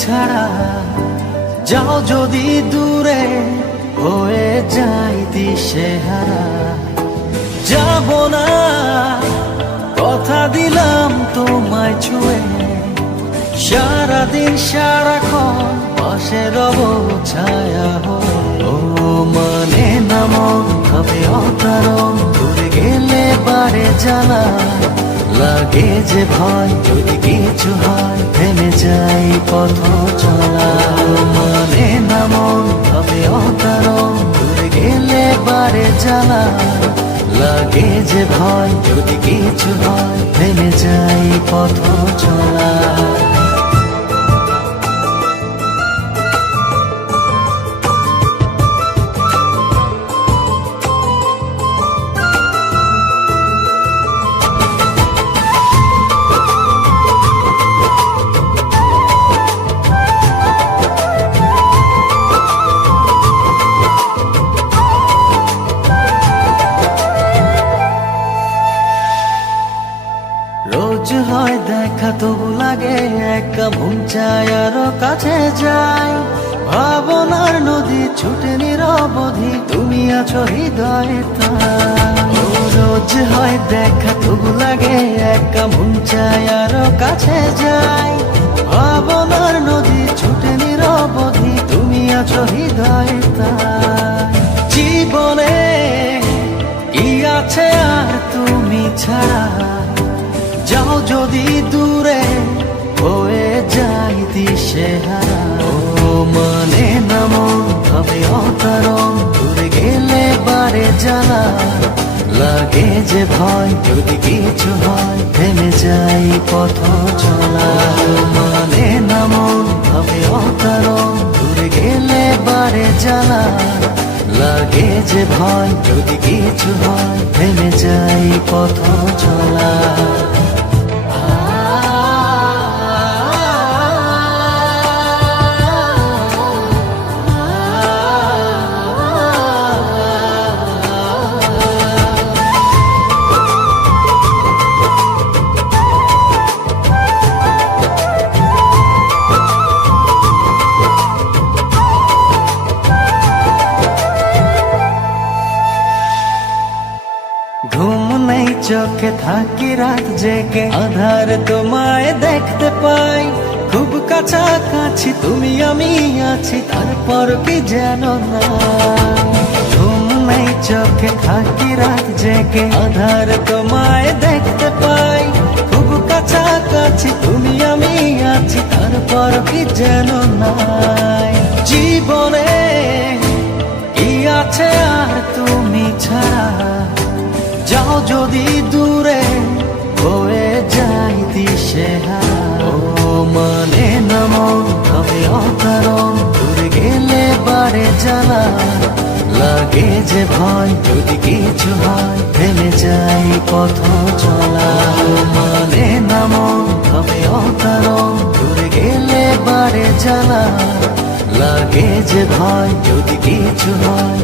ছাড়া যাও যদি দূরে হয়ে যাই দিশেহারা। যাব না কথা দিলাম তোমায় ছুঁয়ে, সারাদিন সারাক্ষণ পাশে রব ছায়া হয়ে। ও মানে না মন ভাবে অকারণ, দূরে গেলে বারে জ্বালা লাগে যে ভয়, যদি কিছু হয় থেমে যাই পথ চলা। মানে না মন ভাবে অকারণ, দূরে গেলে বারে জ্বালা লাগে যে ভয়, যদি কিছু হয় থেমে যাই পথ চলা। রোজ হয় দেখা তবু লাগে একা, মন চায় আরো কাছে যাই। ভাবনার নদী ছুটে নিরবধি, তুমি আছো হৃদয়ে তাই। রোজ হয় দেখা তবু লাগে একা, মন চায় আরো কাছে যাই। ভাবনার নদী ছুটে নিরবধি, তুমি আছো হৃদয়ে তাই। জীবনে কি আছে আর তুমি ছাড়া, যাও যদি দূরে হয়ে যাই দিশেহারা। ও মানে না মন ভাবে অকারণ, দূরে গেলে বারে জ্বালা লাগে যে ভয়, যদি কিছু হয় থেমে যাই পথ চলা। মানে না মন ভাবে অকারণ, দূরে গেলে বারে জ্বালা লাগে যে ভয়, যদি কিছু হয় থেমে যাই পথ চলা। ঘুম নেই চোখে থাকি রাত জেগে, আধার তোমায় দেখতে পাই। খুব কাছাকাছি তুমি আমি আছি, তারপর কি যেন না। ঘুম নেই চোখে থাকি রাত জেগে, আধার তোমায় দেখতে পাই। খুব কাছাকাছি তুমি আমি আছি, তারপর কি যেন নাই। জীবনে কি আছে আর তুমি ছাড়া, যাও যদি দূরে হয়ে যাই দিশেহারা। ও মানে না মন ভাবে অকারণ, দূরে গেলে বারে জ্বালা লাগে যে ভয়, যদি কিছু হয় থেমে যাই পথ চলা। মানে না মন ভাবে অকারণ, দূরে গেলে বারে জ্বালা লাগে যে ভয়, যদি কিছু হয়